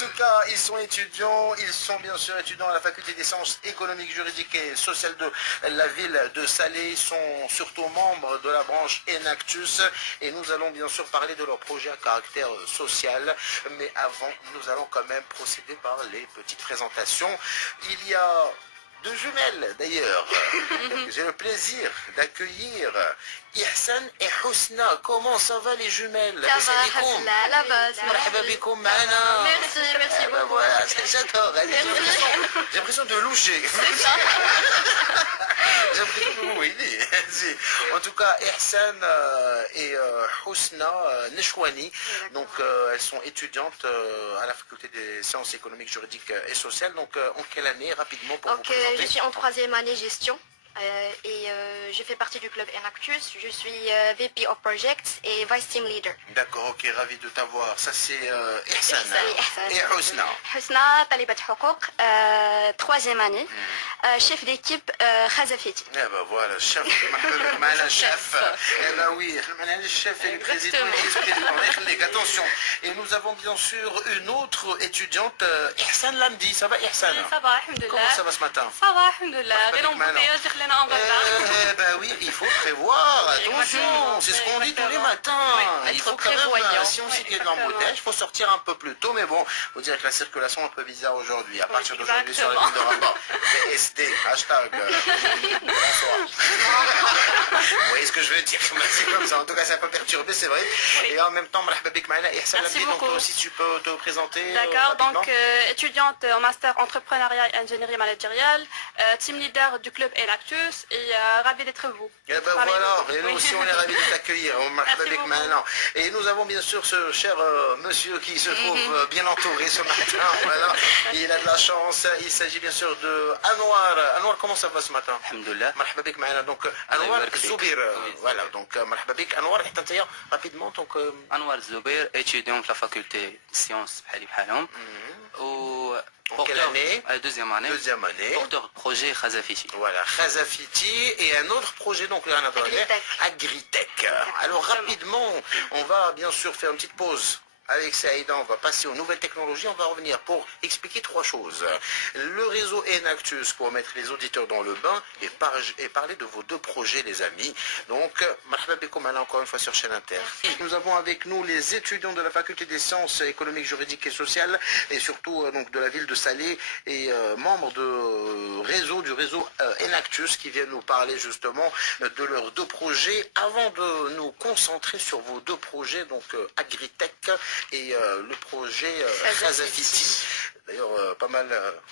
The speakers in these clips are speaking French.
tout cas, ils sont étudiants, ils sont bien sûr étudiants à la faculté des sciences économiques, juridiques et sociales de la ville de Salé. Ils sont surtout membres de la branche Enactus et nous allons bien sûr parler de leur projet à caractère social. Mais avant, nous allons quand même procéder par les petites présentations. Il y a deux jumelles d'ailleurs. J'ai le plaisir d'accueillir Ihsan et Husna. Comment ça va les jumelles? Ça va, la base. Merci, merci beaucoup. Voilà, j'adore. J'ai l'impression de loucher. J'ai l'impression de louer. En tout cas, Ihsan et Husna Nechouani, donc elles sont étudiantes à la faculté des sciences économiques, juridiques et sociales. Donc en quelle année rapidement pour vous présenter? Je suis en 3e année gestion et je fais partie du club Enactus. Je suis VP of Projects et Vice Team Leader. D'accord, ok, ravi de t'avoir. Ça c'est Ihsan et Husna. Husna, Talibat Houkouk, 3e année, chef d'équipe Khazafiti. Eh ben voilà, chef, chef. Eh ben oui, le chef et le président et vice-président. Attention. Et nous avons bien sûr une autre étudiante, Ihsan Lamdi. Ça va Ihsan? Ça va, alhamdoulilah. Comment ça va ce matin? Ça va, alhamdoulilah. Eh ben oui, il faut prévoir, attention, c'est ce qu'on dit tous les matins. Il faut quand même, si on sait qu'il y a de l'embouteillage, il faut sortir un peu plus tôt, mais bon, vous dire que la circulation est un peu bizarre aujourd'hui, à partir d'aujourd'hui sur la ville de Rabat. PSD, hashtag, bonsoir. Vous voyez ce que je veux dire? C'est comme ça, en tout cas c'est un peu perturbé, c'est vrai. Et en même temps, Ihsan Lamdi, donc toi aussi tu peux te présenter. D'accord, donc étudiante en master entrepreneuriat et ingénierie managériale, team leader du club Enactus et ravi d'être vous. Et ben voilà, et nous aussi on est ravis de t'accueillir. Et nous avons bien sûr ce cher monsieur qui se trouve bien entouré ce matin. Voilà. Il a de la chance. Il s'agit bien sûr de Anwar. Anwar, comment ça va ce matin? Alhamdoulilah. Marhaba bik معنا. Donc Anwar Zoubir. Voilà, donc marhaba bik Anwar. Rapidement, donc Anwar Zoubir, étudiant de la faculté de sciences بحالي بحالهم. En quelle année? Deuxième année. Deuxième année. Porteur de projet Khazafiti. Voilà, Khazafiti et un autre projet, donc Agritech. Alors rapidement, on va bien sûr faire une petite pause. Avec Saïda, on va passer aux nouvelles technologies. On va revenir pour expliquer trois choses. Le réseau Enactus pour mettre les auditeurs dans le bain et parler de vos deux projets, les amis. Donc, marhaba bikoum, encore une fois sur chaîne Inter. Nous avons avec nous les étudiants de la faculté des sciences économiques, juridiques et sociales et surtout donc de la ville de Salé et membres du réseau Enactus qui viennent nous parler justement de leurs deux projets. Avant de nous concentrer sur vos deux projets, donc Agritech et le projet Khazafiti. D'ailleurs, pas mal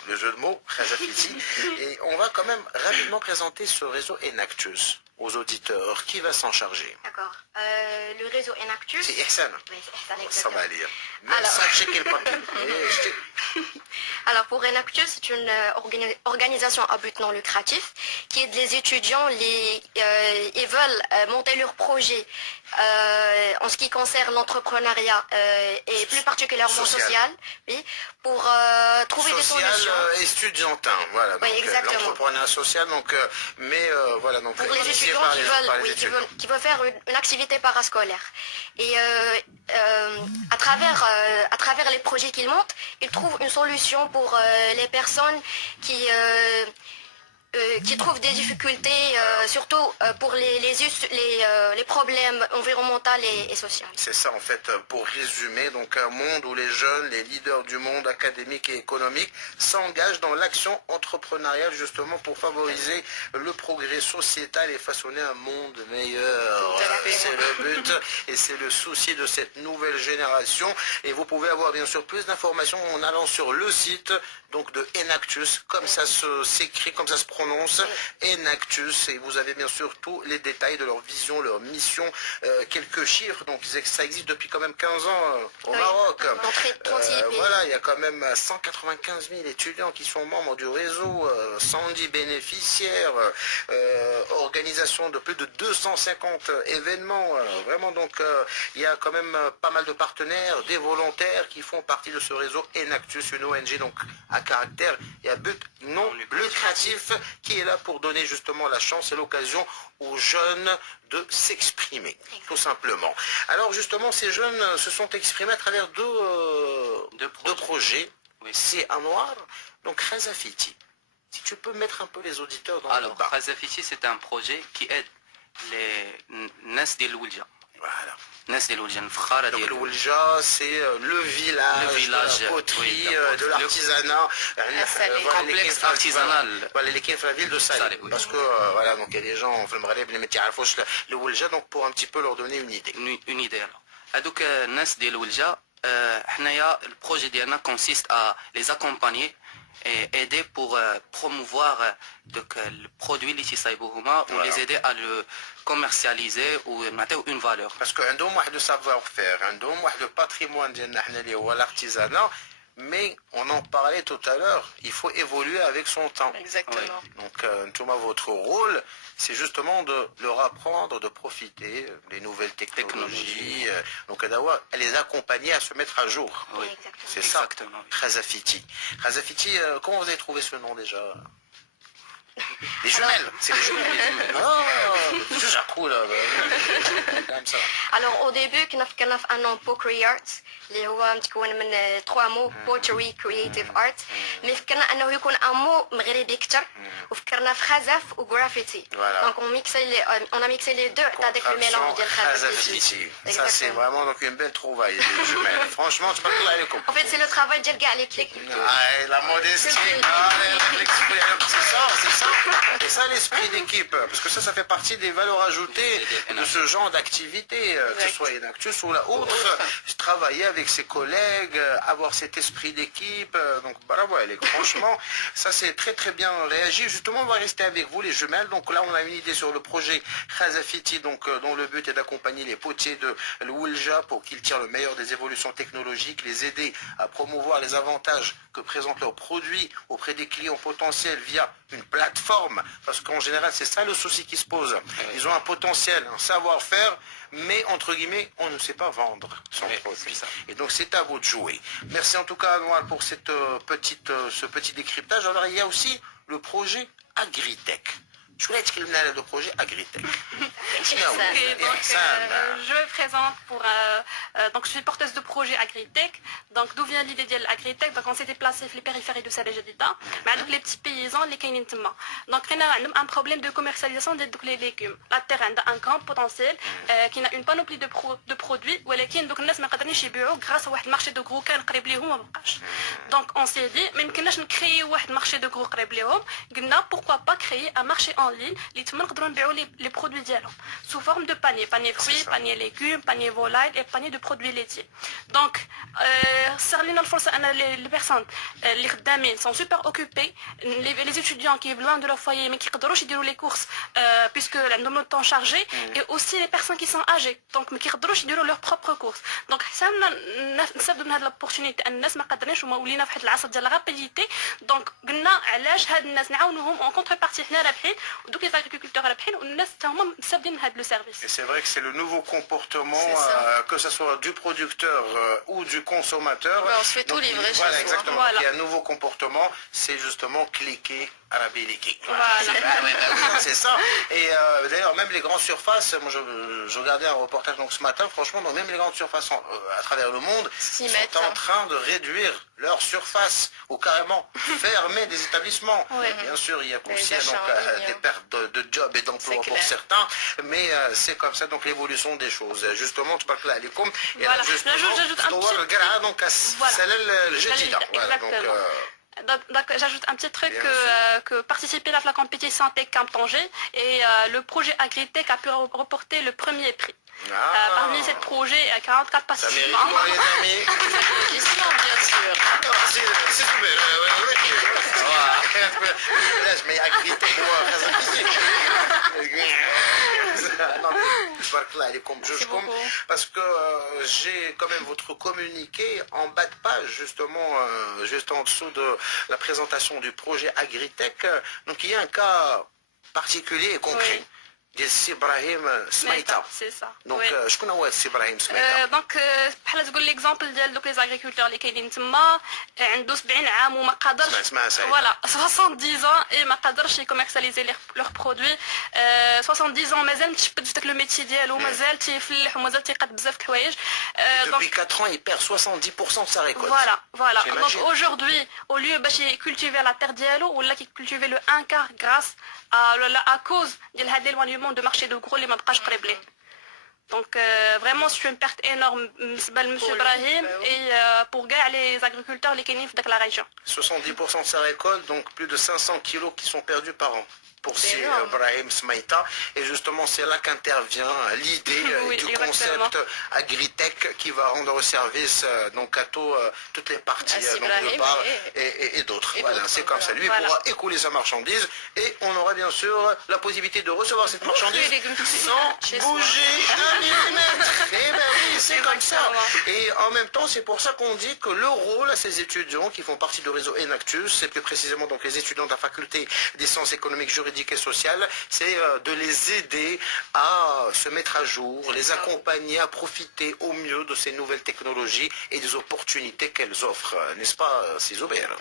le jeu de mots, Khazafiti. Et on va quand même rapidement présenter ce réseau Enactus aux auditeurs. Qui va s'en charger? D'accord. Le réseau Enactus. C'est Ihsan. Oui, c'est Ihsan, Ça va exactement. lire. Même sans checker le papier. Alors pour Enactus, c'est une organisation à but non lucratif qui aide les étudiants ils veulent monter leur projet en ce qui concerne l'entrepreneuriat et plus particulièrement social, oui, pour trouver des solutions. Estudiantin, voilà. Oui, exactement. L'entrepreneuriat social, donc, mais voilà. Donc, pour les étudiants qui veulent faire une activité parascolaire. Et à travers les projets qu'ils montent, ils trouvent une solution pour les personnes qui trouvent des difficultés, surtout pour les problèmes environnementaux et sociaux. C'est ça en fait, pour résumer, donc un monde où les jeunes, les leaders du monde académique et économique s'engagent dans l'action entrepreneuriale justement pour favoriser le progrès sociétal et façonner un monde meilleur. C'est le but et c'est le souci de cette nouvelle génération. Et vous pouvez avoir bien sûr plus d'informations en allant sur le site donc de Enactus, comme ça s'écrit, comme ça se prononce, Enactus, et vous avez bien sûr tous les détails de leur vision, leur mission, quelques chiffres, donc ça existe depuis quand même 15 ans au Maroc. Voilà, il y a quand même 195 000 étudiants qui sont membres du réseau, 110 bénéficiaires, organisation de plus de 250 événements, vraiment donc il y a quand même pas mal de partenaires, des volontaires qui font partie de ce réseau Enactus, une ONG donc à caractère et à but non lucratif qui est là pour donner justement la chance et l'occasion aux jeunes de s'exprimer, tout simplement. Alors justement, ces jeunes se sont exprimés à travers deux projets. Oui. C'est Anwar, donc Khazafiti. Si tu peux mettre un peu les auditeurs dans Alors, le bain. Khazafiti, c'est un projet qui aide les Nas del Oulja. Voilà. Nas del Oulja, Nfkhara Donc ديال- le Oulja, c'est le village, de la poterie, oui, de l'artisanat, complexe artisanal. Voilà, les Kif, la ville de Salé. Salé, oui. Parce que voilà, donc il y a des gens, on fait le Maghreb, les métiers à le Oulja, donc pour un petit peu leur donner une idée. une idée alors. هذوك الناس ديال ولجا حنايا البروجي ديالنا consiste à les accompagner et aider pour promouvoir donc le produit اللي تيصايبوه هما ou les aider à le commercialiser ou نعطيو une valeur. Parce qu'عندهم واحد de savoir-faire, عندهم واحد de patrimoine ديالنا حنا اللي هو l'artisanat, mais on en parlait tout à l'heure, il faut évoluer avec son temps. Exactement. Donc, Thomas, votre rôle, c'est justement de leur apprendre, de profiter des nouvelles technologies, donc d'avoir à les accompagner à se mettre à jour. Oui, Exactement. C'est ça, exactement. Khazafiti. Khazafiti, comment vous avez trouvé ce nom déjà? Les jumelles, c'est les jumelles. Oh, c'est cool. Comme ça. Alors au début كنا في un nom Pokery Art اللي هو متكون من 3 mots Pottery Creative Art mais فكرنا انه يكون un mot مغربي اكثر وفكرنا في خزف و graffiti. Voilà. Donc on a mixé les deux t'as le mélange ديال Khazafiti. Ça c'est vraiment donc une belle trouvaille, les jumelles. Franchement, tu peux pas aller comme. En fait c'est le travail ديال كاع l'équipe. Ah, la modestie, c'est ça, c'est ça. C'est ça l'esprit d'équipe, parce que ça fait partie des valeurs ajoutées de ce genre d'activité, que ce soit Enactus ou la autre, travailler avec ses collègues, avoir cet esprit d'équipe, donc bravo Alec, franchement, ça c'est très très bien réagi. Justement, on va rester avec vous les jumelles, donc là on a une idée sur le projet Khazafiti, donc dont le but est d'accompagner les potiers de l'Oulja pour qu'ils tirent le meilleur des évolutions technologiques, les aider à promouvoir les avantages que présentent leurs produits auprès des clients potentiels via une plateforme, parce qu'en général c'est ça le souci qui se pose. Ils ont un potentiel, un savoir-faire, mais entre guillemets on ne sait pas vendre son produit. Et donc c'est à vous de jouer. Merci en tout cas Anwar pour ce petit décryptage. Alors il y a aussi le projet Agritech. Je voulais تكلمنا على le projet Agritech. Ok, donc, je me présente donc je suis porteuse de projet Agritech. Donc d'où vient l'idée de l'Agritech? Donc on s'était placé dans les périphéries de Salé Jadida, mais avec les petits paysans les كاينين تما. Donc on a un problème de commercialisation des légumes. La terre a un grand potentiel qui a une panoplie de produits ولكن دوك الناس ما قادرينش يبيعوا grâce à واحد marché de gros كان قريب ليهم ما بقاش. Donc on s'est dit ما يمكنناش نكريي واحد marché de gros قريب ليهم. قلنا pourquoi pas créer un marché en ligne اللي تما نقدروا نبيعوا les produits ديالهم sous forme de panier fruits, panier légumes, panier volaille et panier de produits laitiers. Donc صار لنا الفرصه ان les personnes اللي خدامين sont super occupés, les étudiants qui vivent loin de leur foyer mais qui يقدروش يديروا les courses puisque عندهم le temps chargé, et aussi les personnes qui sont âgées donc ما كيقدروش يديروا leurs propres courses. Donc حسنا نستافدوا من هذه l'opportunité ان الناس ما قادرينش وما ولينا في واحد العصر ديال الرابيديتي. دونك قلنا علاش هاد الناس نعاونوهم اون كونتربارتي حنا رابحين ودوك les agriculteurs رابحين والناس حتى هما مستافدين من هذا لو سيرفيس. Et c'est vrai que c'est le nouveau comportement, que ce soit du producteur ou du consommateur. Ouais, on se fait tout livrer chez Voilà, soi. exactement. Voilà. Donc, il y a un nouveau comportement, c'est justement cliquer à la béliki. Voilà. C'est ça. Et d'ailleurs, même les grandes surfaces, moi je regardais un reportage donc, ce matin, franchement, donc, même les grandes surfaces à travers le monde S'y sont mettent, en train de réduire leur surface ou carrément fermer des établissements. Oui. Bien sûr, il y a aussi achats donc, en ligne, des pertes de job et d'emploi C'est pour clair. certains, mais c'est comme ça donc l'évolution des choses. Justement, tu parles là, les com. Et Voilà. là, justement, J'ajoute un petit- القرعة donc à Voilà. Salal Jadida. Voilà, donc, Exactement. Donc j'ajoute un petit truc que participer à la compétition Tech Camp Tanger et le projet Agritech a pu remporter le premier prix. Parmi ces projets, il y a 44 ça mérite participants. quoi, les amis? Applaudissements, bien sûr. C'est super. Là, je mets Agritech. Parce que j'ai quand même votre communiqué en bas de page, justement, juste en dessous de la présentation du projet Agritech. Donc il y a un cas particulier et concret. Oui. ديال السي ابراهيم سميته. سي سا. دونك شكون هو السي ابراهيم سميته؟ دونك بحال تقول ليكزامبل ديال دوك لي زاغريكولتور اللي كاينين تما عنده 70 عام وما قادرش فوالا 70 ans اي ما قادرش يكوميرساليزي لوغ برودوي 70 ans مازال متشبت في داك لو ميتي ديالو مازال تيفلح ومازال تيقاد بزاف د الحوايج. Depuis 4 ans, il perd 70% de sa récolte. Voilà. Donc aujourd'hui, au lieu de cultiver la terre dialo, ou là qui cultiver le 1/4 grâce à cause de l'éloignement de marché de gros les mabqash qrib. Donc vraiment c'est une perte énorme monsieur Ibrahim et pour les agriculteurs les kénif de la région. 70% de sa récolte, donc plus de 500 kilos qui sont perdus par an. Pour si Ibrahim Smaïta. Et justement, c'est là qu'intervient l'idée du concept Agritech qui va rendre service donc à toutes les parties dont je parle et d'autres. Voilà, c'est comme ça. Lui pourra écouler sa marchandise et on aura bien sûr la possibilité de recevoir cette marchandise sans bouger d'un millimètre. Et ben oui, c'est comme ça. Et en même temps, c'est pour ça qu'on dit que le rôle à ces étudiants qui font partie du réseau Enactus, et plus précisément donc les étudiants de la faculté des sciences économiques, juridiques et sociales, c'est de les aider à se mettre à jour, les accompagner à profiter au mieux de ces nouvelles technologies et des opportunités qu'elles offrent. N'est-ce pas, Sizoubert?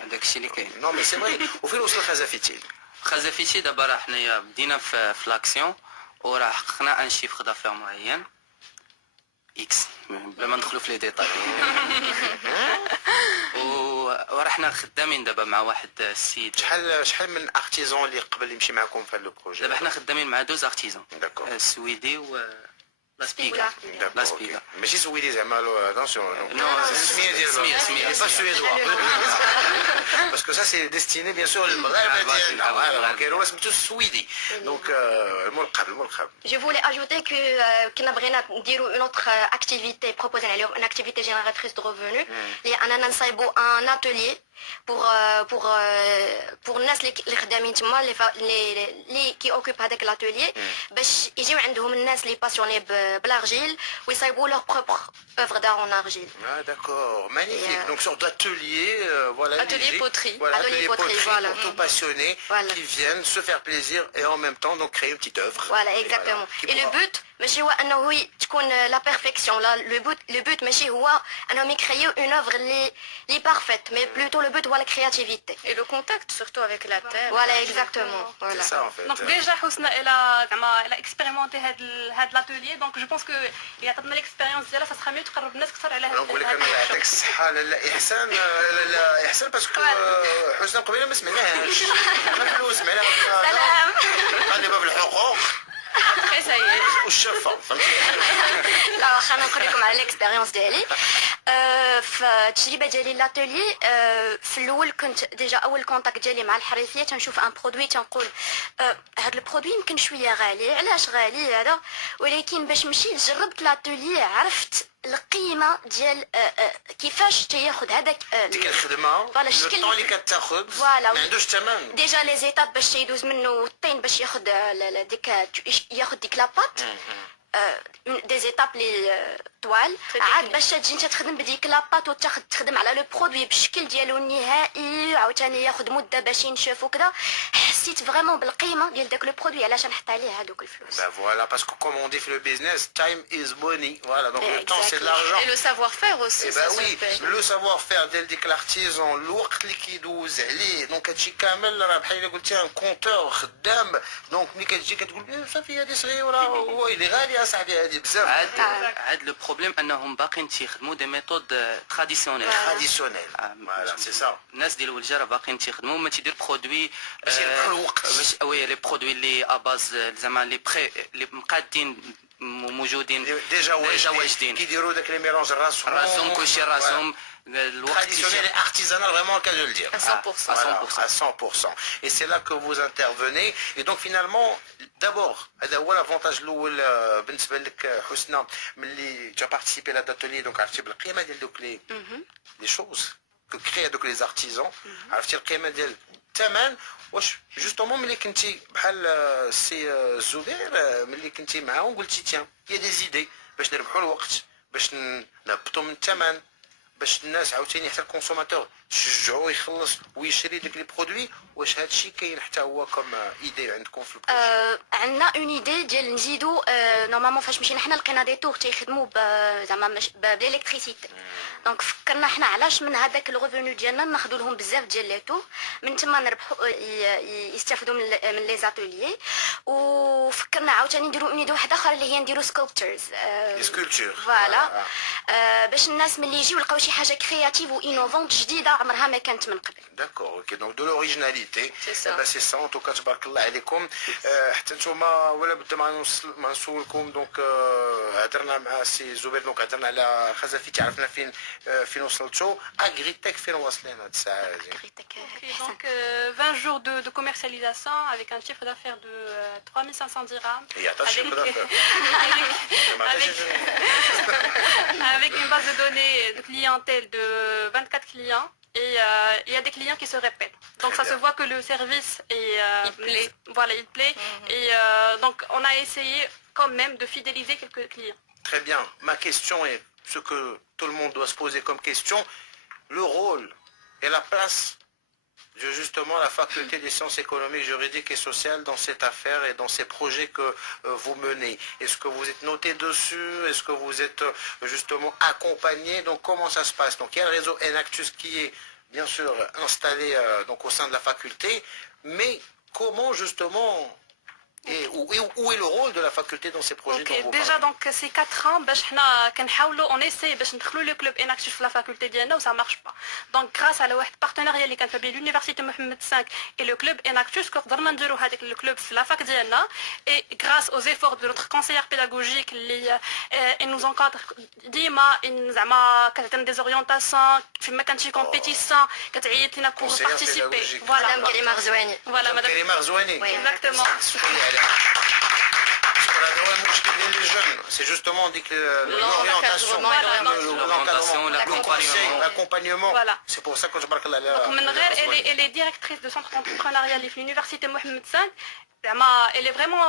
Non, mais c'est vrai. Au fait, وصل خزافيتي. خزافيتي دابا راه حنايا بدينا في لاكسيون وراه حققنا ان شيفر دافير معين اكس بلا ما ندخلوا في لي ديتاي. وراه حنا خدامين دابا مع واحد السيد. شحال من ارتيزون اللي قبل يمشي معكم في هذا البروجي؟ دابا حنا خدامين مع دوز ارتيزون السويدي و لا سبيغا. لا سبيغا ماشي سويدي زعما اتونسيون. نو السميه ديالو با سويدوا. Parce que ça c'est destiné bien sûr للمغاربه ديالنا. كاينوا سميتو السويدي. دونك الملقب. Je voulais ajouter que كنا بغينا نديروا une autre activité, proposer une activité génératrice de revenus. أننا نصايبوا un atelier pour الناس اللي خدامين تما اللي كي اوكوب هذاك l'atelier باش يجيو عندهم الناس اللي باسيوني بالارجيل ويصايبوا leur propre œuvre d'art en argile. Ah d'accord, magnifique. Donc sorte d'atelier, voilà. Atelier poterie. Voilà, atelier poterie, voilà. Pour tout passionnés qui viennent se faire plaisir et en même temps donc créer une petite œuvre. Voilà, exactement. Et le but ماشي هو انه تكون لا بيرفكسيون لا لو بوت ماشي هو انهم يكريو اون اوفر اللي بارفيت مي بلوتو لو بوت هو لا كرياتيفيتي Et le contact surtout avec la terre. فوالا اكزاكتومون C'est فوالا ça en fait. Donc déjà حسنا elle a expérimenté هاد l'atelier donc je pense que il a l'expérience ديالها ça sera mieux تقرب الناس اكثر على نقول لك الله يعطيك الصحة لالا إحسان لالا إحسان باسكو حسنا قبيله ما سمعناهاش ما فلوس سمعنا سلام غادي باب الحقوق والشفة لا واخا انا نقول لكم على الاكسبيريونس ديالي في التجربه ديالي لاتولي في الاول كنت ديجا اول كونتاكت ديالي مع الحريفيه تنشوف ان برودوي تنقول هذا البرودوي يمكن شويه غالي علاش غالي هذا ولكن باش مشيت جربت لاتولي عرفت القيمه ديال كيفاش تياخذ هذاك ديك الخدمه فوالا الشكل الطون اللي كتاخذ فوالا ما عندوش ثمن ديجا لي زيتاب باش تيدوز منه الطين باش ياخذ ديك لاباط دي زيتاب لي طوال عاد باش تجي انت تخدم بديك لاباط وتاخذ تخدم على لو برودوي بالشكل ديالو النهائي عاوتاني ياخذ مده باش ينشف وكذا حسيت فريمون بالقيمه ديال داك لو برودوي علاش نحط عليه هذوك الفلوس. Ben voilà, parce que comme on dit dans le business, time is money. Voilà, donc le temps c'est de l'argent. Et le savoir-faire aussi. Et ben oui, le savoir-faire ديال l'artisan, الوقت اللي كيدوز عليه، دونك هادشي كامل راه بحال الا قلتي ان كونتور خدام، دونك ملي كتجي كتقول صافي هادي صغيره هو اللي غالي اصاحبي هادي بزاف. عاد لو بروبليم انهم باقيين تيخدموا دي ميثود تراديسيونيل. Voilà, c'est ça. الناس ديال الولجه راه باقيين تيخدموا ما تيدير برودوي باش يربحوا الوقت. باش وي لي برودوي اللي اباز زعما لي بري اللي مقادين موجودين ديجا واجدين كيديروا داك لي ميلونج راسهم كلشي راسهم الوقت traditionnel et artisanal, vraiment le cas de le dire. À 100%. Voilà, à 100%. Et c'est là que vous intervenez. Et donc finalement, d'abord, هذا هو l'avantage الأول بالنسبة لك حسنى ملي tu as participé à l'atelier donc عرفتي بالقيمة ديال دوك les choses que créent دوك les artisans. عرفتي القيمة ديال الثمن واش جوستومون ملي كنتي بحال السي الزبير ملي كنتي معاهم قلتي تيان يا دي زيدي باش نربحوا الوقت باش نهبطوا من الثمن باش الناس عاوتاني حتى الكونسوماتور تشجعوه يخلص ويشري ديك لي برودوي. واش هذا الشيء كاين حتى هو كم ايدي عندكم في البروجي؟ عندنا اون ايدي ديال نزيدو نورمالمون فاش مشينا حنا لقينا دي تور تيخدموا زعما بالالكتريسيتي. دونك فكرنا حنا علاش من هذاك الريفوني ديالنا ناخذوا لهم بزاف ديال لي تور من تما نربحوا يستافدوا من لي زاتوليي. وفكرنا عاوتاني نديروا اون ايدي واحده اخرى اللي هي نديروا سكولبترز سكولبتور فوالا باش الناس ملي يجيو يلقاو شي حاجه كرياتيف وانوفونت جديده عمرها ما كانت من قبل. D'accord, ok, donc de l'originalité. C'est ça. C'est ça, en tout cas, تبارك الله عليكم. حتى نتوما ولا بد ما نسولكم دونك هضرنا مع السي زبير دونك هضرنا على خزافيتي عرفنا فين وصلتوا. اغريتك فين واصلين هاد الساعه هذه؟ Donc 20 jours de commercialisation avec un chiffre d'affaires de 3500 dirhams. هي عطات شي Avec une base de données de clientèle de 24 clients. Et il y a des clients qui se répètent. Donc ça se voit que le service est, il plaît. Voilà, il plaît. Et donc on a essayé quand même de fidéliser quelques clients. Très bien. Ma question est ce que tout le monde doit se poser comme question, le rôle et la place de justement la faculté des sciences économiques, juridiques et sociales dans cette affaire et dans ces projets que vous menez. Est-ce que vous êtes noté dessus? Est-ce que vous êtes justement accompagné? Donc comment ça se passe? Donc il y a le réseau Enactus qui est bien sûr installé donc au sein de la faculté, mais comment justement et où est le rôle de la faculté dans ces projets dont vous Déjà parlez? donc c'est 4 ans باش حنا كنحاولوا on essaie باش ندخلوا le club Enactus في la faculté ديالنا و ça marche pas. Donc grâce à واحد partenariat اللي كان بين l'université Mohamed V et le club Enactus قدرنا نديروا هذاك le club في la fac ديالنا et grâce aux efforts de notre conseillère pédagogique اللي elle nous encadre ديما زعما كتعطينا des orientations فيما كان شي compétition كتعيط لنا pour participer. Voilà Madame Karima Rzouani. Voilà Madame Karima Rzouani. Oui. Exactement. C'est justement l'orientation, l'accompagnement. Voilà. C'est pour ça que je marque la elle est directrice de centre entrepreneurial à l'université Mohamed V. Elle est vraiment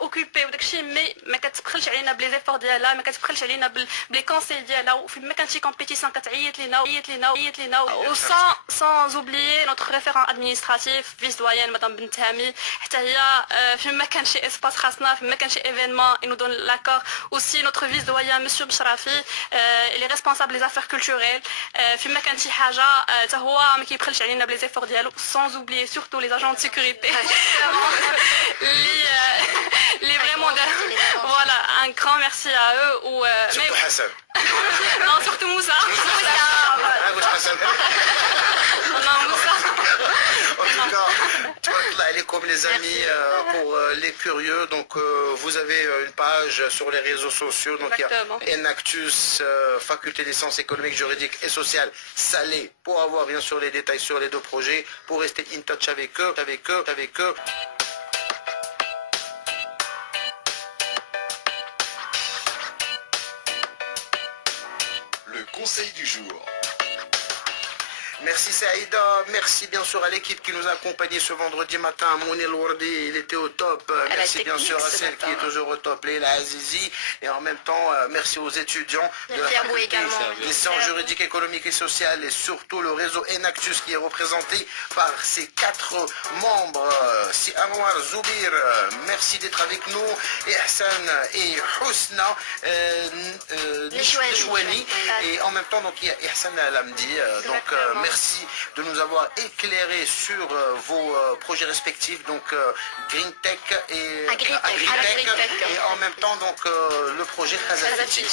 occupée وداكشي مي ما كتبخلش علينا بلي زيفور ديالها ما كتبخلش علينا بلي كونساي ديالها وفي ما كان شي كومبيتيسيون كتعيط لينا و sans oublier notre référent administratif vice doyenne madame Bentami حتى هي فيما كان شي اسباس خاصنا فيما كان شي événement il nous donne l'accord aussi notre vice doyen monsieur Bchrafi il est responsable des affaires culturelles فيما كان شي حاجه حتى هو ما كيبخلش علينا بلي زيفور ديالو sans oublier surtout les agents de sécurité. Les vraiment voilà un grand merci à eux ou surtout Hassan. Non surtout Moussa. Non Moussa. En tout cas, comme les amis, pour les curieux, donc vous avez une page sur les réseaux sociaux, donc exactement. Il y a Enactus, faculté des sciences économiques, juridiques et sociales, Salé, pour avoir bien sûr les détails sur les deux projets, pour rester in touch avec eux. Le conseil du jour. Merci Saïda, merci bien sûr à l'équipe qui nous a accompagnés ce vendredi matin. Mounir Wardi, il était au top. Merci bien sûr à celle qui est toujours au top, Leila Azizi. Et en même temps, merci aux étudiants de la faculté des sciences juridiques, économiques et sociales. Et surtout le réseau Enactus qui est représenté par ses 4 membres. Si Anwar Zoubir, merci d'être avec nous. Et Hassan et Husna Nishwani. Et en même temps, donc, il y a Hassan Alamdi. Donc, merci de nous avoir éclairés sur vos projets respectifs, donc Green Tech et Agritech. et en même temps donc le projet Khazafiti.